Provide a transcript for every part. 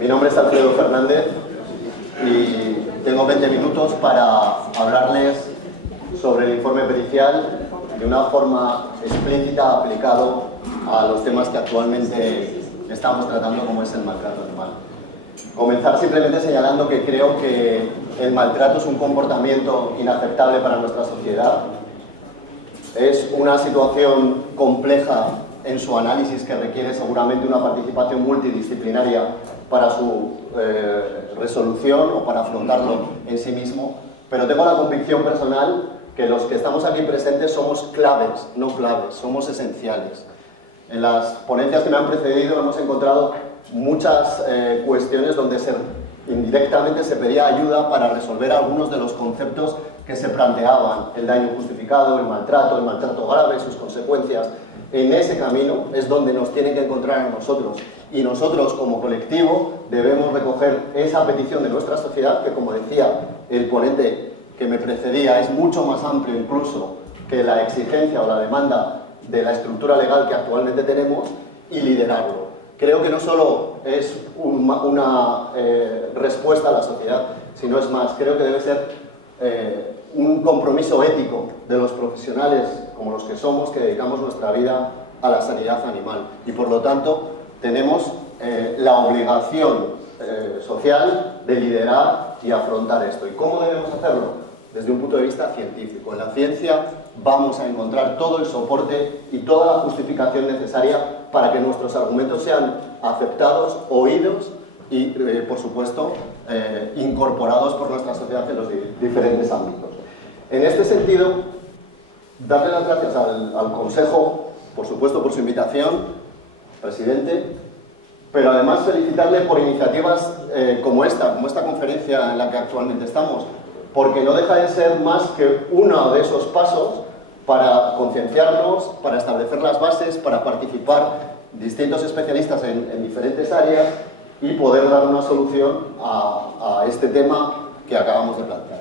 Mi nombre es Alfredo Fernández y tengo 20 minutos para hablarles sobre el informe pericial de una forma explícita aplicado a los temas que actualmente estamos tratando, como es el maltrato animal. Comenzar simplemente señalando que creo que el maltrato es un comportamiento inaceptable para nuestra sociedad. Es una situación compleja en su análisis que requiere seguramente una participación multidisciplinaria para su resolución o para afrontarlo en sí mismo, pero tengo la convicción personal que los que estamos aquí presentes somos claves, no claves, somos esenciales. En las ponencias que me han precedido hemos encontrado muchas cuestiones donde indirectamente se pedía ayuda para resolver algunos de los conceptos que se planteaban: el daño injustificado, el maltrato grave, sus consecuencias. En ese camino es donde nos tienen que encontrar a nosotros, y nosotros como colectivo debemos recoger esa petición de nuestra sociedad, que, como decía el ponente que me precedía, es mucho más amplio incluso que la exigencia o la demanda de la estructura legal que actualmente tenemos, y liderarlo. Creo que no solo es una respuesta a la sociedad, sino es más, creo que debe ser un compromiso ético de los profesionales como los que somos, que dedicamos nuestra vida a la sanidad animal, y por lo tanto tenemos la obligación social de liderar y afrontar esto. ¿Y cómo debemos hacerlo? Desde un punto de vista científico. En la ciencia vamos a encontrar todo el soporte y toda la justificación necesaria para que nuestros argumentos sean aceptados, oídos y, por supuesto, incorporados por nuestra sociedad en los diferentes ámbitos. En este sentido, darle las gracias al Consejo, por supuesto, por su invitación, presidente, pero además felicitarle por iniciativas como esta conferencia en la que actualmente estamos, porque no deja de ser más que uno de esos pasos para concienciarnos, para establecer las bases, para participar distintos especialistas en diferentes áreas y poder dar una solución a este tema que acabamos de plantear.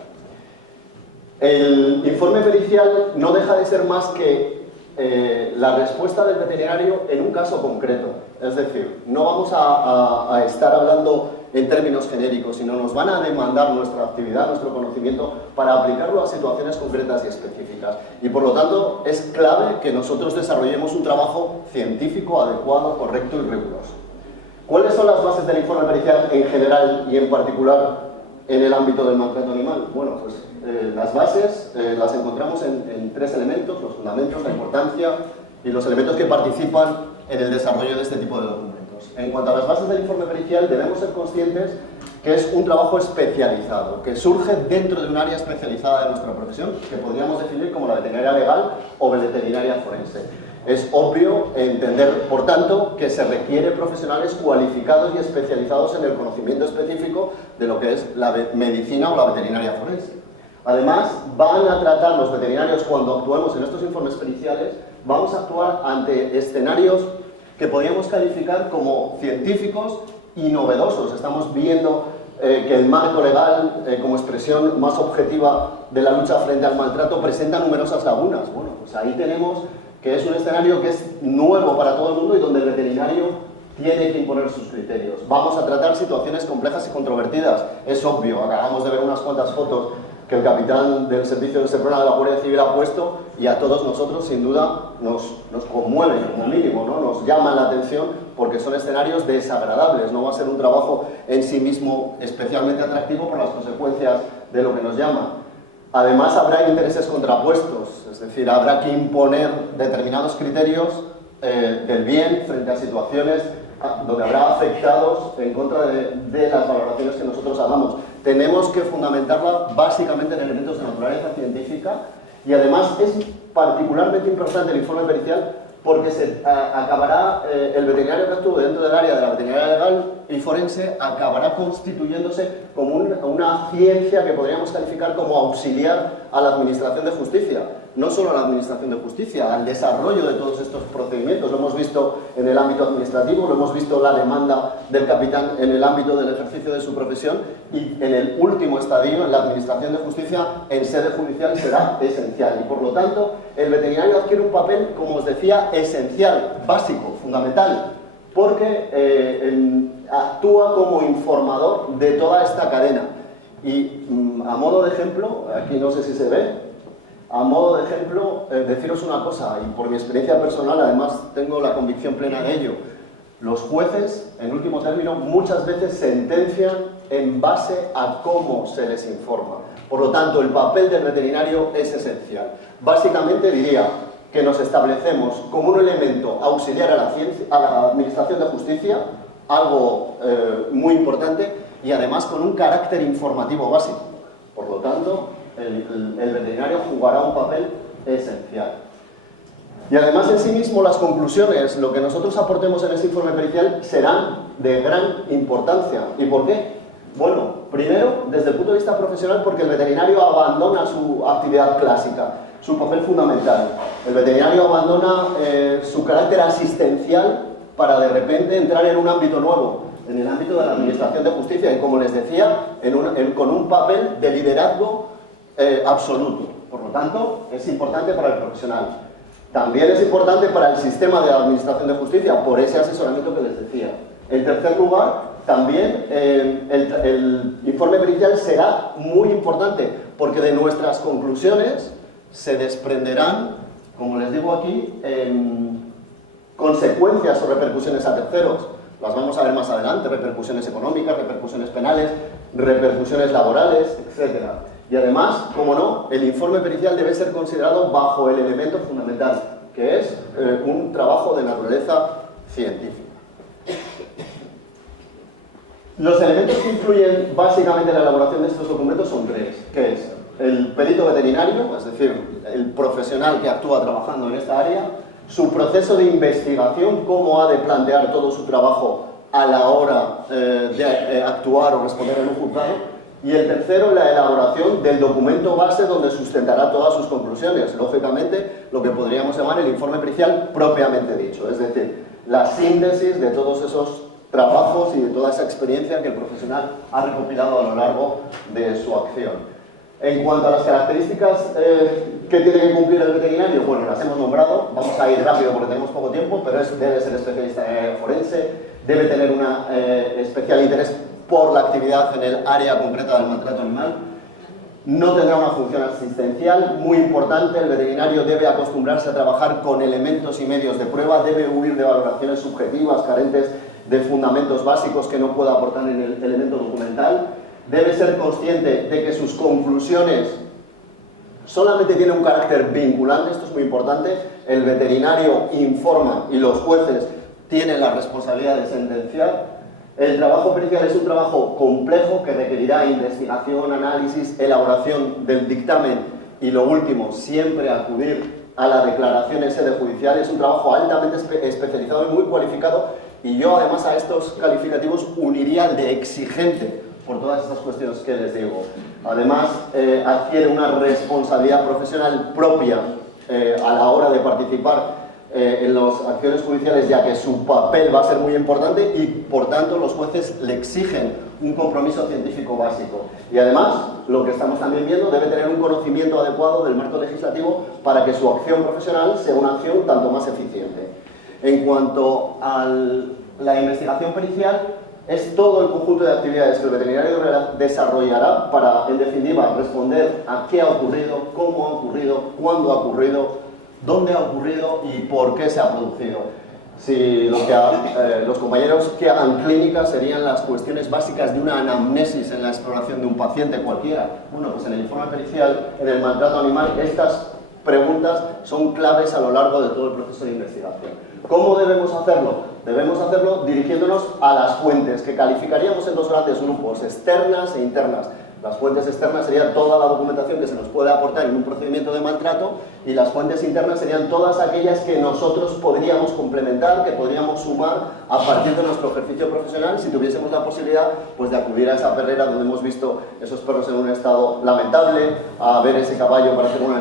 El informe pericial no deja de ser más que la respuesta del veterinario en un caso concreto. Es decir, no vamos a estar hablando en términos genéricos, sino nos van a demandar nuestra actividad, nuestro conocimiento, para aplicarlo a situaciones concretas y específicas. Y por lo tanto es clave que nosotros desarrollemos un trabajo científico, adecuado, correcto y riguroso. ¿Cuáles son las bases del informe pericial en general y en particular en el ámbito del maltrato animal? Bueno, pues las bases las encontramos en tres elementos: los fundamentos, la importancia y los elementos que participan en el desarrollo de este tipo de documentos. En cuanto a las bases del informe pericial, debemos ser conscientes que es un trabajo especializado, que surge dentro de un área especializada de nuestra profesión, que podríamos definir como la veterinaria legal o veterinaria forense. Es obvio entender, por tanto, que se requiere profesionales cualificados y especializados en el conocimiento específico de lo que es la medicina o la veterinaria forense. Además, van a tratar los veterinarios, cuando actuemos en estos informes periciales, vamos a actuar ante escenarios que podríamos calificar como científicos y novedosos. Estamos viendo que el marco legal, como expresión más objetiva de la lucha frente al maltrato, presenta numerosas lagunas. Bueno, pues ahí tenemos que es un escenario que es nuevo para todo el mundo y donde el veterinario tiene que imponer sus criterios. Vamos a tratar situaciones complejas y controvertidas, es obvio. Acabamos de ver unas cuantas fotos que el capitán del servicio de Seprona de la Guardia Civil ha puesto, y a todos nosotros, sin duda, nos conmueven, como mínimo, ¿no? Nos llaman la atención, porque son escenarios desagradables. No va a ser un trabajo en sí mismo especialmente atractivo por las consecuencias de lo que nos llama. Además, habrá intereses contrapuestos, es decir, habrá que imponer determinados criterios del bien frente a situaciones donde habrá afectados en contra de las valoraciones que nosotros hagamos. Tenemos que fundamentarla básicamente en elementos de naturaleza científica, y además es particularmente importante el informe pericial porque acabará, el veterinario que actúe dentro del área de la veterinaria legal y forense acabará constituyéndose como una ciencia que podríamos calificar como auxiliar a la administración de justicia. No solo a la administración de justicia, al desarrollo de todos estos procedimientos. Lo hemos visto en el ámbito administrativo, lo hemos visto la demanda del capitán en el ámbito del ejercicio de su profesión, y en el último estadio, en la administración de justicia, en sede judicial, será esencial. Y por lo tanto, el veterinario adquiere un papel, como os decía, esencial, básico, fundamental, porque actúa como informador de toda esta cadena. Y a modo de ejemplo, aquí no sé si se ve, a modo de ejemplo, deciros una cosa, y por mi experiencia personal, además tengo la convicción plena de ello. Los jueces, en último término, muchas veces sentencian en base a cómo se les informa. Por lo tanto, el papel del veterinario es esencial. Básicamente diría que nos establecemos como un elemento auxiliar a la Administración de Justicia, algo muy importante, y además con un carácter informativo básico. Por lo tanto, el veterinario jugará un papel esencial. Y además en sí mismo las conclusiones, lo que nosotros aportemos en este informe pericial, serán de gran importancia. ¿Y por qué? Bueno, primero, desde el punto de vista profesional, porque el veterinario abandona su actividad clásica, su papel fundamental. El veterinario abandona su carácter asistencial para de repente entrar en un ámbito nuevo, en el ámbito de la Administración de Justicia, y como les decía, con un papel de liderazgo absoluto. Por lo tanto, es importante para el profesional. También es importante para el sistema de la Administración de Justicia, por ese asesoramiento que les decía. En tercer lugar, también el informe pericial será muy importante, porque de nuestras conclusiones se desprenderán, como les digo aquí, consecuencias o repercusiones a terceros. Las vamos a ver más adelante, repercusiones económicas, repercusiones penales, repercusiones laborales, etc. Y además, como no, el informe pericial debe ser considerado bajo el elemento fundamental, que es un trabajo de naturaleza científica. Los elementos que influyen básicamente en la elaboración de estos documentos son tres, que es el perito veterinario, es decir, el profesional que actúa trabajando en esta área, su proceso de investigación, cómo ha de plantear todo su trabajo a la hora de actuar o responder en un juzgado, y el tercero, la elaboración del documento base donde sustentará todas sus conclusiones, lógicamente lo que podríamos llamar el informe pericial propiamente dicho, es decir, la síntesis de todos esos trabajos y de toda esa experiencia que el profesional ha recopilado a lo largo de su acción. En cuanto a las características que tiene que cumplir el veterinario, bueno, las hemos nombrado, vamos a ir rápido porque tenemos poco tiempo, pero debe ser especialista forense, debe tener un especial interés por la actividad en el área concreta del maltrato animal, no tendrá una función asistencial, muy importante, el veterinario debe acostumbrarse a trabajar con elementos y medios de prueba, debe huir de valoraciones subjetivas, carentes de fundamentos básicos que no pueda aportar en el elemento documental, debe ser consciente de que sus conclusiones solamente tienen un carácter vinculante, esto es muy importante, el veterinario informa y los jueces tienen la responsabilidad de sentenciar. El trabajo pericial es un trabajo complejo que requerirá investigación, análisis, elaboración del dictamen y lo último, siempre acudir a la declaración en sede judicial. Es un trabajo altamente especializado y muy cualificado y yo además a estos calificativos uniría el de exigente por todas estas cuestiones que les digo. Además, adquiere una responsabilidad profesional propia a la hora de participar en las acciones judiciales, ya que su papel va a ser muy importante y, por tanto, los jueces le exigen un compromiso científico básico. Y además, lo que estamos también viendo, debe tener un conocimiento adecuado del marco legislativo para que su acción profesional sea una acción tanto más eficiente. En cuanto a la investigación pericial, es todo el conjunto de actividades que el veterinario desarrollará para, en definitiva, responder a qué ha ocurrido, cómo ha ocurrido, cuándo ha ocurrido, dónde ha ocurrido y por qué se ha producido. Si los compañeros que hagan clínica serían las cuestiones básicas de una anamnesis en la exploración de un paciente cualquiera. Bueno, pues en el informe pericial, en el maltrato animal, estas preguntas son claves a lo largo de todo el proceso de investigación. ¿Cómo debemos hacerlo? Debemos hacerlo dirigiéndonos a las fuentes, que calificaríamos en dos grandes grupos, externas e internas. Las fuentes externas serían toda la documentación que se nos puede aportar en un procedimiento de maltrato y las fuentes internas serían todas aquellas que nosotros podríamos complementar, que podríamos sumar a partir de nuestro ejercicio profesional si tuviésemos la posibilidad pues, de acudir a esa perrera donde hemos visto esos perros en un estado lamentable, a ver ese caballo para hacer una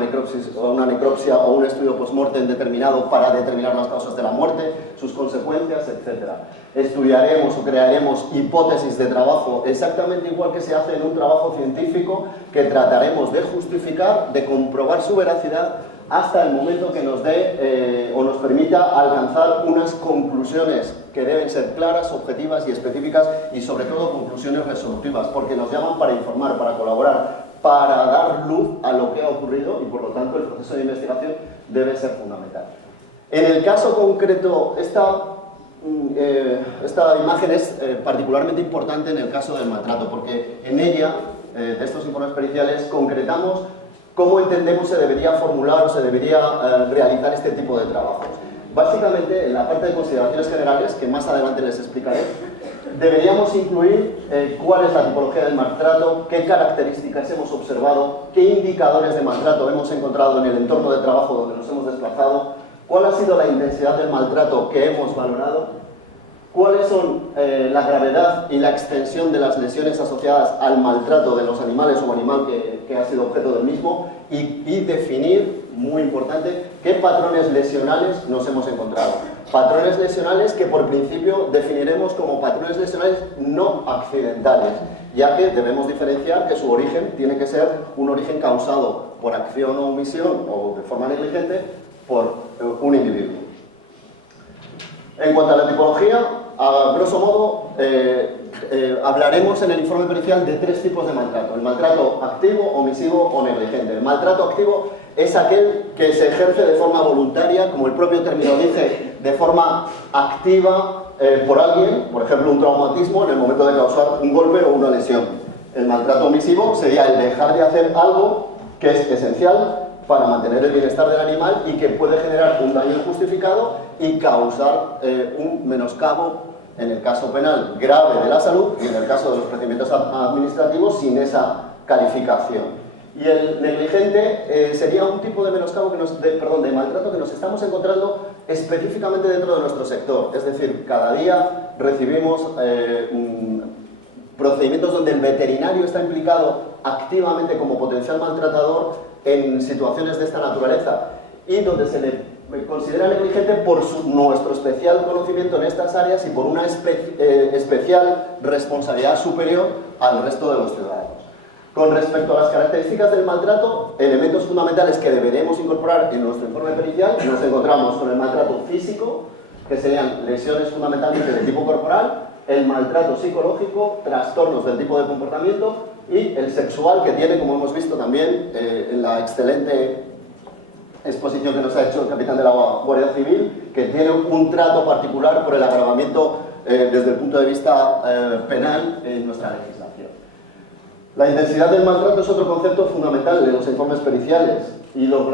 necropsia o un estudio post-mortem determinado para determinar las causas de la muerte, sus consecuencias, etc. Estudiaremos o crearemos hipótesis de trabajo exactamente igual que se hace en un trabajo científico que trataremos de justificar, de comprobar su veracidad hasta el momento que nos dé o nos permita evita alcanzar unas conclusiones que deben ser claras, objetivas y específicas y sobre todo conclusiones resolutivas, porque nos llaman para informar, para colaborar, para dar luz a lo que ha ocurrido y por lo tanto el proceso de investigación debe ser fundamental. En el caso concreto, esta imagen es particularmente importante en el caso del maltrato, porque en ella, de estos informes periciales, concretamos cómo entendemos se debería formular o se debería realizar este tipo de trabajos. Básicamente, en la parte de consideraciones generales, que más adelante les explicaré, deberíamos incluir cuál es la tipología del maltrato, qué características hemos observado, qué indicadores de maltrato hemos encontrado en el entorno de trabajo donde nos hemos desplazado, cuál ha sido la intensidad del maltrato que hemos valorado, cuáles son la gravedad y la extensión de las lesiones asociadas al maltrato de los animales o animal que ha sido objeto del mismo y definir, muy importante, qué patrones lesionales nos hemos encontrado. Patrones lesionales que por principio definiremos como patrones lesionales no accidentales, ya que debemos diferenciar que su origen tiene que ser un origen causado por acción o omisión o de forma negligente por un individuo. En cuanto a la tipología, a grosso modo, hablaremos en el informe pericial de tres tipos de maltrato. El maltrato activo, omisivo o negligente. El maltrato activo es aquel que se ejerce de forma voluntaria, como el propio término dice, de forma activa por alguien, por ejemplo un traumatismo en el momento de causar un golpe o una lesión. El maltrato omisivo sería el dejar de hacer algo que es esencial para mantener el bienestar del animal y que puede generar un daño injustificado y causar un menoscabo, en el caso penal, grave de la salud y en el caso de los procedimientos administrativos sin esa calificación. Y el negligente sería un tipo de menoscabo, de maltrato que nos estamos encontrando específicamente dentro de nuestro sector. Es decir, cada día recibimos procedimientos donde el veterinario está implicado activamente como potencial maltratador en situaciones de esta naturaleza y donde se le considera negligente por nuestro especial conocimiento en estas áreas y por una especial responsabilidad superior al resto de los ciudadanos. Con respecto a las características del maltrato, elementos fundamentales que deberemos incorporar en nuestro informe pericial, nos encontramos con el maltrato físico, que serían lesiones fundamentalmente de tipo corporal, el maltrato psicológico, trastornos del tipo de comportamiento y el sexual, que tiene, como hemos visto también en la excelente exposición que nos ha hecho el capitán de la Guardia Civil, que tiene un trato particular por el agravamiento desde el punto de vista penal en nuestra legislación. La intensidad del maltrato es otro concepto fundamental de los informes periciales y lo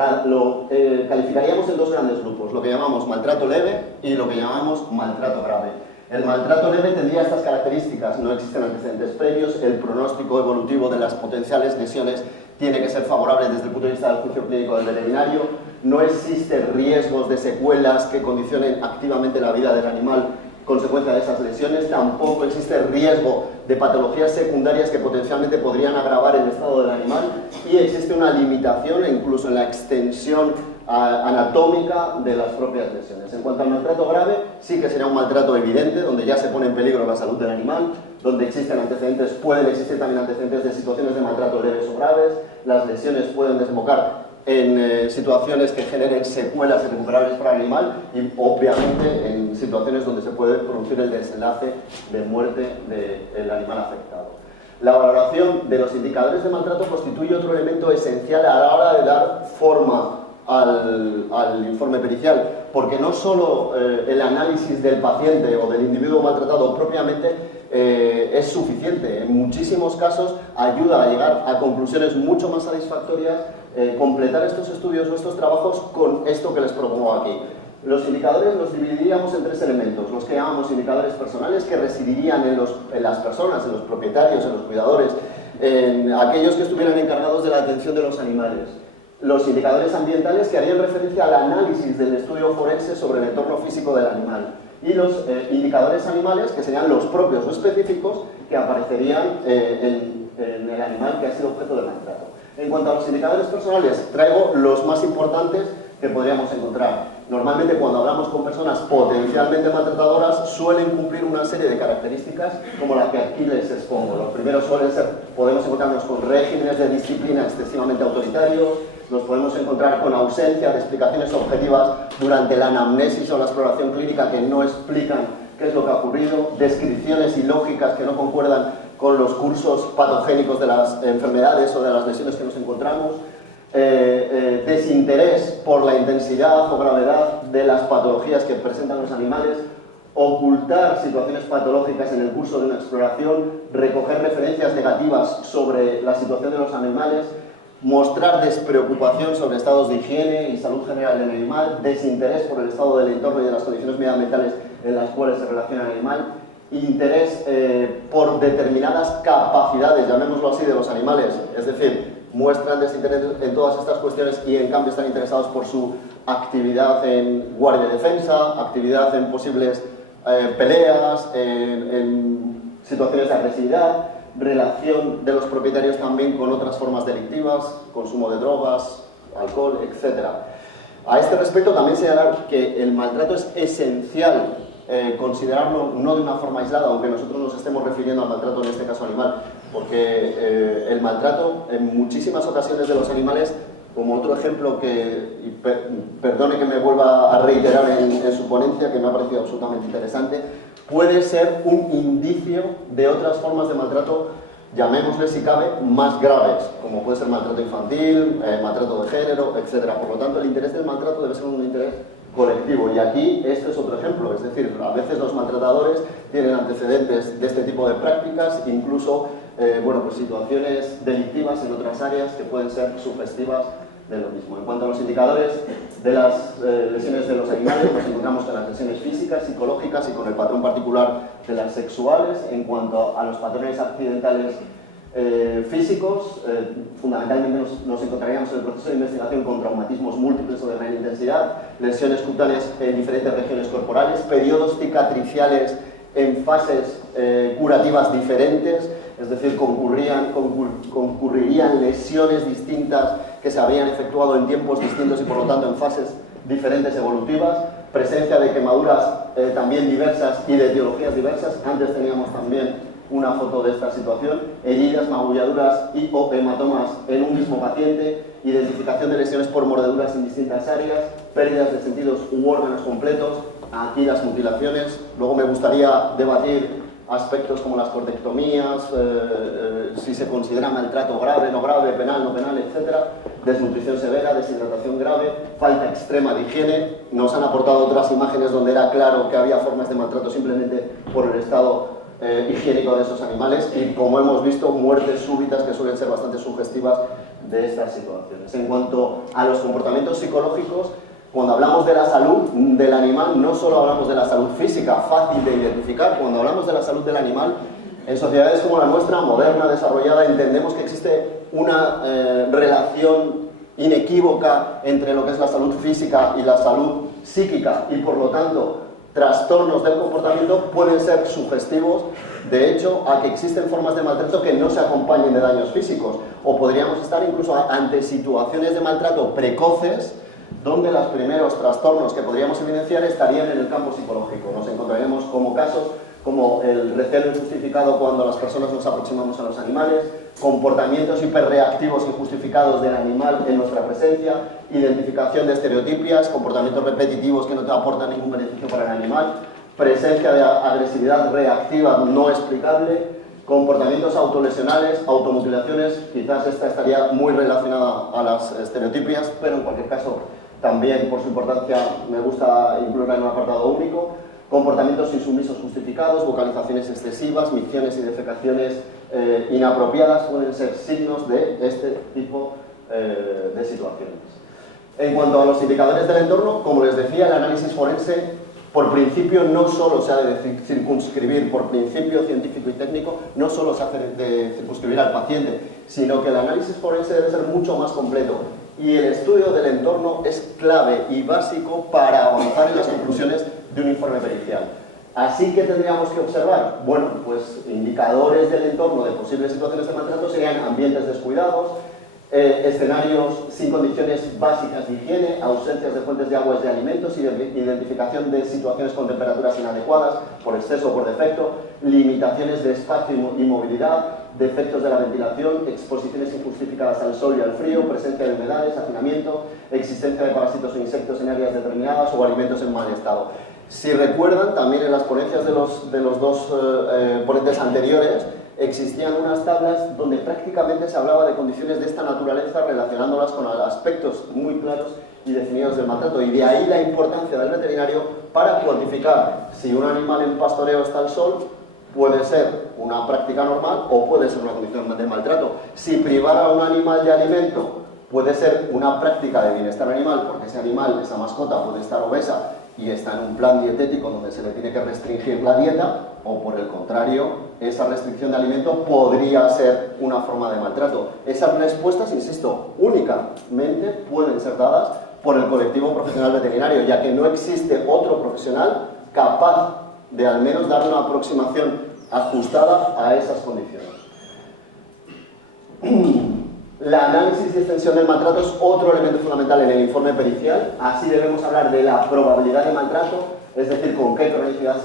calificaríamos en dos grandes grupos, lo que llamamos maltrato leve y lo que llamamos maltrato grave. El maltrato leve tendría estas características: no existen antecedentes previos, el pronóstico evolutivo de las potenciales lesiones tiene que ser favorable desde el punto de vista del juicio clínico del veterinario, no existen riesgos de secuelas que condicionen activamente la vida del animal consecuencia de esas lesiones, tampoco existe riesgo de patologías secundarias que potencialmente podrían agravar el estado del animal y existe una limitación incluso en la extensión anatómica de las propias lesiones. En cuanto al maltrato grave, sí que sería un maltrato evidente, donde ya se pone en peligro la salud del animal, donde existen antecedentes, pueden existir también antecedentes de situaciones de maltrato leves o graves, las lesiones pueden desembocar en situaciones que generen secuelas irrecuperables para el animal y obviamente en situaciones donde se puede producir el desenlace de muerte del animal afectado. La valoración de los indicadores de maltrato constituye otro elemento esencial a la hora de dar forma al informe pericial, porque no solo el análisis del paciente o del individuo maltratado propiamente es suficiente. En muchísimos casos ayuda a llegar a conclusiones mucho más satisfactorias completar estos estudios o estos trabajos con esto que les propongo aquí. Los indicadores los dividiríamos en tres elementos: los que llamamos indicadores personales, que residirían en las personas, en los propietarios, en los cuidadores, en aquellos que estuvieran encargados de la atención de los animales; los indicadores ambientales, que harían referencia al análisis del estudio forense sobre el entorno físico del animal; y los indicadores animales, que serían los propios o específicos que aparecerían en el animal que ha sido objeto de maltrato. En cuanto a los indicadores personales, traigo los más importantes que podríamos encontrar. Normalmente, cuando hablamos con personas potencialmente maltratadoras, suelen cumplir una serie de características como la que aquí les expongo. Los primeros suelen ser, podemos encontrarnos con regímenes de disciplina excesivamente autoritarios, nos podemos encontrar con ausencia de explicaciones objetivas durante la anamnesis o la exploración clínica que no explican qué es lo que ha ocurrido, descripciones ilógicas que no concuerdan con los cursos patogénicos de las enfermedades o de las lesiones que nos encontramos, desinterés por la intensidad o gravedad de las patologías que presentan los animales, ocultar situaciones patológicas en el curso de una exploración, recoger referencias negativas sobre la situación de los animales, mostrar despreocupación sobre estados de higiene y salud general del animal, desinterés por el estado del entorno y de las condiciones medioambientales en las cuales se relaciona el animal, interés por determinadas capacidades, llamémoslo así, de los animales, es decir, muestran desinterés en todas estas cuestiones y en cambio están interesados por su actividad en guardia y defensa, actividad en posibles peleas, en situaciones de agresividad, relación de los propietarios también con otras formas delictivas, consumo de drogas, alcohol, etc. A este respecto también señalar que el maltrato es esencial considerarlo no de una forma aislada, aunque nosotros nos estemos refiriendo al maltrato en este caso animal, porque el maltrato en muchísimas ocasiones de los animales, como otro ejemplo que, y perdone que me vuelva a reiterar en su ponencia, que me ha parecido absolutamente interesante, puede ser un indicio de otras formas de maltrato, llamémosle si cabe, más graves, como puede ser maltrato infantil, maltrato de género, etc. Por lo tanto, el interés del maltrato debe ser un interés colectivo. Y aquí esto es otro ejemplo, es decir, a veces los maltratadores tienen antecedentes de este tipo de prácticas, incluso bueno, pues situaciones delictivas en otras áreas que pueden ser sugestivas de lo mismo. En cuanto a los indicadores de las lesiones de los animales, nos encontramos con las lesiones físicas, psicológicas y con el patrón particular de las sexuales. En cuanto a los patrones accidentales físicos, fundamentalmente nos encontraríamos en el proceso de investigación con traumatismos múltiples o de gran intensidad, lesiones cutáneas en diferentes regiones corporales, periodos cicatriciales en fases curativas diferentes, es decir, concurrirían lesiones distintas que se habrían efectuado en tiempos distintos y por lo tanto en fases diferentes evolutivas, presencia de quemaduras también diversas y de etiologías diversas. Antes teníamos también una foto de esta situación, heridas, magulladuras y o hematomas en un mismo paciente, identificación de lesiones por mordeduras en distintas áreas, pérdidas de sentidos u órganos completos, aquí las mutilaciones. Luego me gustaría debatir aspectos como las cortectomías, si se considera maltrato grave, no grave, penal, no penal, etc. Desnutrición severa, deshidratación grave, falta extrema de higiene. Nos han aportado otras imágenes donde era claro que había formas de maltrato simplemente por el estado higiénico de esos animales y, como hemos visto, muertes súbitas que suelen ser bastante sugestivas de estas situaciones. En cuanto a los comportamientos psicológicos, cuando hablamos de la salud del animal, no solo hablamos de la salud física, fácil de identificar. Cuando hablamos de la salud del animal, en sociedades como la nuestra, moderna, desarrollada, entendemos que existe una relación inequívoca entre lo que es la salud física y la salud psíquica y, por lo tanto, trastornos del comportamiento pueden ser sugestivos, de hecho, a que existen formas de maltrato que no se acompañen de daños físicos. O podríamos estar incluso ante situaciones de maltrato precoces, donde los primeros trastornos que podríamos evidenciar estarían en el campo psicológico. Nos encontraremos como casos como el recelo injustificado cuando las personas nos aproximamos a los animales, comportamientos hiperreactivos injustificados del animal en nuestra presencia, identificación de estereotipias, comportamientos repetitivos que no te aportan ningún beneficio para el animal, presencia de agresividad reactiva no explicable, comportamientos autolesionales, automutilaciones. Quizás esta estaría muy relacionada a las estereotipias, pero en cualquier caso también por su importancia me gusta incluirla en un apartado único. Comportamientos insumisos justificados, vocalizaciones excesivas, micciones y defecaciones inapropiadas pueden ser signos de este tipo de situaciones. En cuanto a los indicadores del entorno, como les decía, el análisis forense por principio no solo se ha de circunscribir, por principio científico y técnico, no solo se hace de circunscribir al paciente, sino que el análisis forense debe ser mucho más completo. Y el estudio del entorno es clave y básico para avanzar en las conclusiones de un informe pericial. Así que tendríamos que observar, bueno, pues indicadores del entorno de posibles situaciones de maltrato serían ambientes descuidados, escenarios sin condiciones básicas de higiene, ausencias de fuentes de agua y de alimentos, identificación de situaciones con temperaturas inadecuadas por exceso o por defecto, limitaciones de espacio y movilidad, defectos de la ventilación, exposiciones injustificadas al sol y al frío, presencia de humedades, hacinamiento, existencia de parásitos o insectos en áreas determinadas o alimentos en mal estado. Si recuerdan, también en las ponencias de los dos ponentes anteriores, existían unas tablas donde prácticamente se hablaba de condiciones de esta naturaleza relacionándolas con aspectos muy claros y definidos del maltrato, y de ahí la importancia del veterinario para cuantificar si un animal en pastoreo está al sol puede ser una práctica normal o puede ser una condición de maltrato. Si privar a un animal de alimento puede ser una práctica de bienestar animal, porque ese animal, esa mascota, puede estar obesa y está en un plan dietético donde se le tiene que restringir la dieta, o por el contrario, esa restricción de alimento podría ser una forma de maltrato. Esas respuestas, insisto, únicamente pueden ser dadas por el colectivo profesional veterinario, ya que no existe otro profesional capaz de al menos dar una aproximación ajustada a esas condiciones. La análisis y extensión del maltrato es otro elemento fundamental en el informe pericial. Así debemos hablar de la probabilidad de maltrato, es decir, con qué cronicidad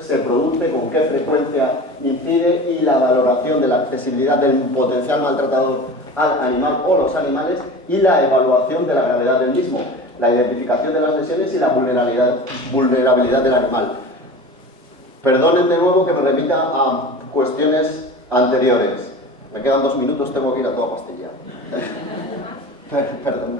se produce, con qué frecuencia incide, y la valoración de la accesibilidad del potencial maltratador al animal o los animales, y la evaluación de la gravedad del mismo, la identificación de las lesiones y la vulnerabilidad del animal. Perdonen de nuevo que me remita a cuestiones anteriores. Me quedan 2 minutos, tengo que ir a toda pastilla. Perdón.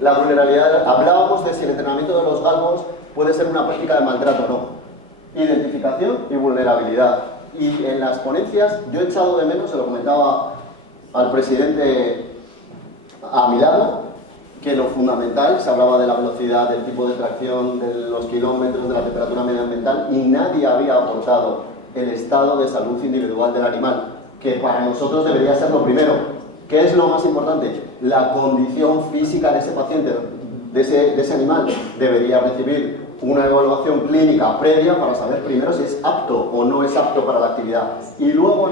La vulnerabilidad, hablábamos de si el entrenamiento de los galgos puede ser una práctica de maltrato o no. Identificación y vulnerabilidad. Y en las ponencias yo he echado de menos, se lo comentaba al presidente a mi lado, que lo fundamental, se hablaba de la velocidad, del tipo de tracción, de los kilómetros, de la temperatura medioambiental, y nadie había aportado el estado de salud individual del animal, que para nosotros debería ser lo primero. ¿Qué es lo más importante? La condición física de ese paciente, de ese animal. Debería recibir una evaluación clínica previa para saber primero si es apto o no es apto para la actividad, y luego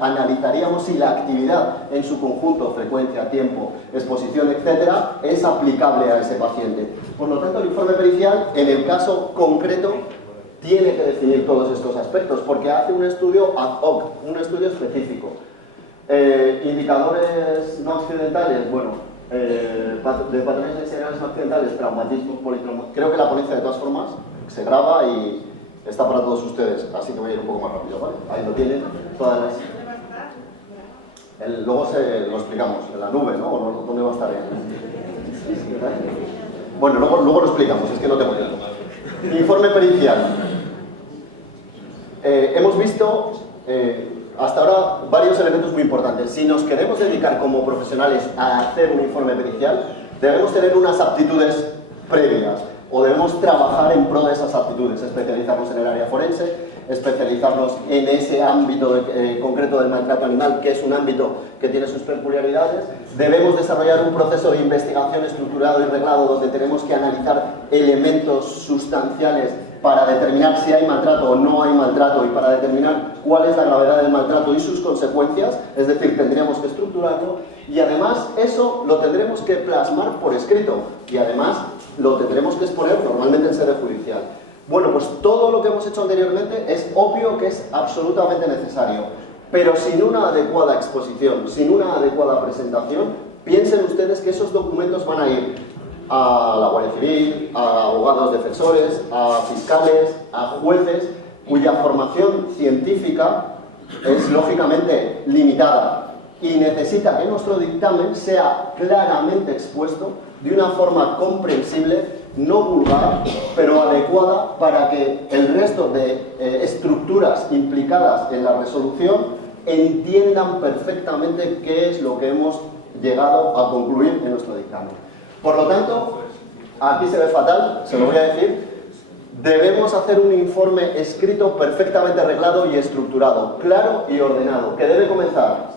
analizaríamos si la actividad en su conjunto, frecuencia, tiempo, exposición, etcétera, es aplicable a ese paciente. Por lo tanto, el informe pericial, en el caso concreto, tiene que definir todos estos aspectos, porque hace un estudio ad hoc, un estudio específico. Indicadores no accidentales, bueno, de patrones lesionales no accidentales, traumatismos, politraumatismos. Creo que la ponencia, de todas formas, se graba y está para todos ustedes, así que voy a ir un poco más rápido, ¿vale? Ahí lo tienen, todas las... luego lo explicamos, en la nube, ¿no? ¿O dónde va a estar? Bueno, luego lo explicamos, es que no tengo tiempo. Informe pericial. Hemos visto hasta ahora varios elementos muy importantes. Si nos queremos dedicar como profesionales a hacer un informe pericial, debemos tener unas aptitudes previas, o debemos trabajar en pro de esas aptitudes, especializarnos en el área forense, especializarnos en ese ámbito concreto del maltrato animal, que es un ámbito que tiene sus peculiaridades. Debemos desarrollar un proceso de investigación estructurado y reglado, donde tenemos que analizar elementos sustanciales para determinar si hay maltrato o no hay maltrato, y para determinar cuál es la gravedad del maltrato y sus consecuencias, es decir, tendríamos que estructurarlo, y además eso lo tendremos que plasmar por escrito, y además lo tendremos que exponer normalmente en sede judicial. Bueno, pues todo lo que hemos hecho anteriormente es obvio que es absolutamente necesario, pero sin una adecuada exposición, sin una adecuada presentación, piensen ustedes que esos documentos van a ir a la Guardia Civil, a abogados defensores, a fiscales, a jueces, cuya formación científica es lógicamente limitada, y necesita que nuestro dictamen sea claramente expuesto de una forma comprensible, no vulgar, pero adecuada, para que el resto de estructuras implicadas en la resolución entiendan perfectamente qué es lo que hemos llegado a concluir en nuestro dictamen. Por lo tanto, aquí se ve fatal, se lo voy a decir, debemos hacer un informe escrito perfectamente arreglado y estructurado, claro y ordenado, que debe comenzar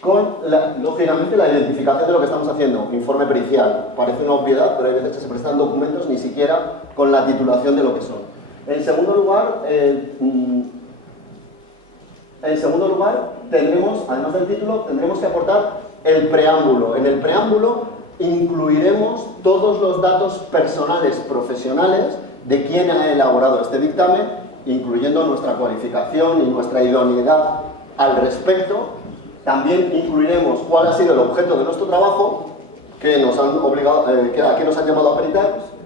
con, lógicamente, la identificación de lo que estamos haciendo. Informe pericial, parece una obviedad, pero hay veces que se presentan documentos ni siquiera con la titulación de lo que son. En segundo lugar, tendremos, además del título, tendremos que aportar el preámbulo. En el preámbulo incluiremos todos los datos personales profesionales de quien ha elaborado este dictamen, incluyendo nuestra cualificación y nuestra idoneidad al respecto. También incluiremos cuál ha sido el objeto de nuestro trabajo, que nos han obligado, a qué nos han llamado a peritar,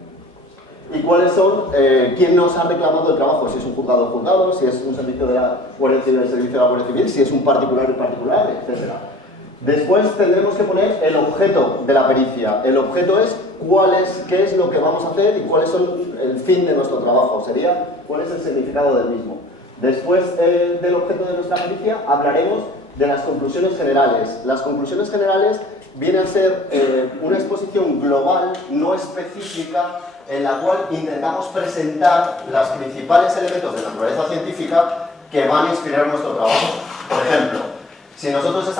y cuáles son, quién nos ha reclamado el trabajo, si es un juzgado o juzgado, si es un servicio de la Guardia Civil, el servicio de la Guardia Civil, si es un particular y particular, etc. Después tendremos que poner el objeto de la pericia. El objeto es qué es lo que vamos a hacer y cuál es el fin de nuestro trabajo, sería cuál es el significado del mismo. Después del objeto de nuestra pericia hablaremos de las conclusiones generales. Las conclusiones generales vienen a ser una exposición global, no específica, en la cual intentamos presentar los principales elementos de naturaleza científica que van a inspirar nuestro trabajo. Por ejemplo, si nosotros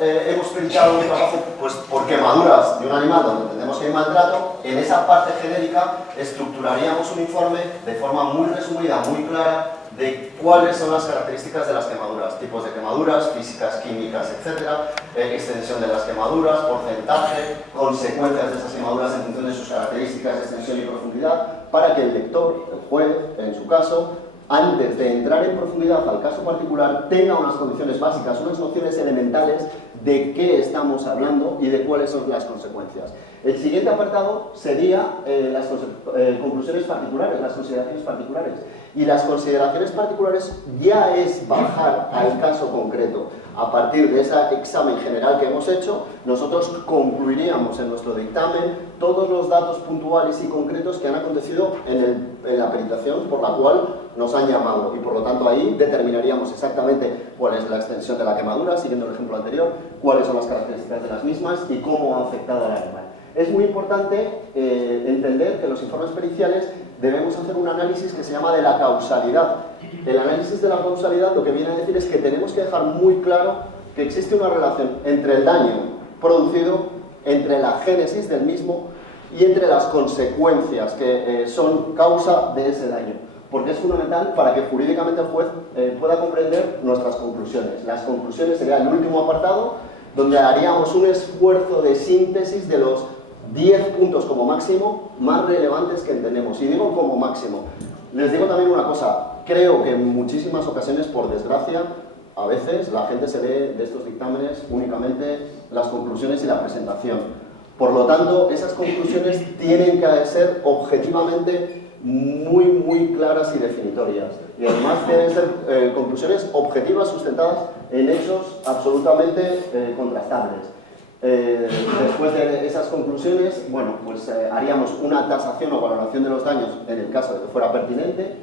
hemos peritado un trabajo pues, por quemaduras de un animal donde entendemos que hay maltrato, en esa parte genérica estructuraríamos un informe de forma muy resumida, muy clara, de cuáles son las características de las quemaduras, tipos de quemaduras, físicas, químicas, etc., extensión de las quemaduras, porcentaje, consecuencias de esas quemaduras en función de sus características, extensión y profundidad, para que el lector, el juez, en su caso, antes de entrar en profundidad al caso particular, tenga unas condiciones básicas, unas nociones elementales de qué estamos hablando y de cuáles son las consecuencias. El siguiente apartado sería las conclusiones particulares, las consideraciones particulares. Y las consideraciones particulares ya es bajar al caso concreto. A partir de ese examen general que hemos hecho, nosotros concluiríamos en nuestro dictamen todos los datos puntuales y concretos que han acontecido en la peritación por la cual nos han llamado. Y por lo tanto ahí determinaríamos exactamente cuál es la extensión de la quemadura, siguiendo el ejemplo anterior, cuáles son las características de las mismas y cómo ha afectado al animal. Es muy importante entender que los informes periciales debemos hacer un análisis que se llama de la causalidad. El análisis de la causalidad lo que viene a decir es que tenemos que dejar muy claro que existe una relación entre el daño producido, entre la génesis del mismo y entre las consecuencias que son causa de ese daño. Porque es fundamental para que jurídicamente el juez pueda comprender nuestras conclusiones. Las conclusiones sería el último apartado, donde haríamos un esfuerzo de síntesis de los 10 puntos como máximo más relevantes que entendemos. Y digo como máximo. Les digo también una cosa, creo que en muchísimas ocasiones, por desgracia, a veces la gente se lee de estos dictámenes únicamente las conclusiones y la presentación. Por lo tanto, esas conclusiones tienen que ser objetivamente muy claras y definitorias. Y además deben ser conclusiones objetivas sustentadas en hechos absolutamente contrastables. Después de esas conclusiones, bueno, pues haríamos una tasación o valoración de los daños en el caso de que fuera pertinente,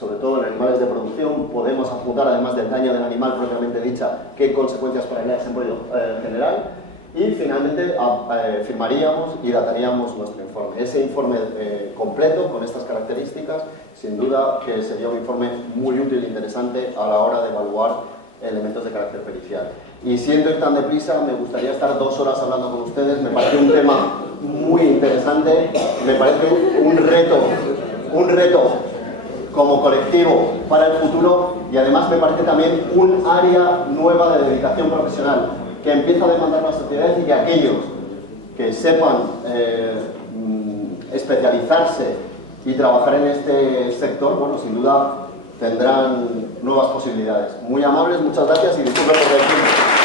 sobre todo en animales de producción. Podemos apuntar, además del daño del animal propiamente dicha, qué consecuencias para él se han podido generar. Y finalmente firmaríamos y dataríamos nuestro informe. Ese informe completo, con estas características, sin duda que sería un informe muy útil e interesante a la hora de evaluar elementos de carácter pericial. Y siendo ir tan deprisa, me gustaría estar 2 horas hablando con ustedes. Me parece un tema muy interesante, me parece un reto como colectivo para el futuro, y además me parece también un área nueva de dedicación profesional que empieza a demandar la sociedad, y que aquellos que sepan especializarse y trabajar en este sector, bueno, sin duda tendrán nuevas posibilidades. Muy amables, muchas gracias y disculpen por el tiempo.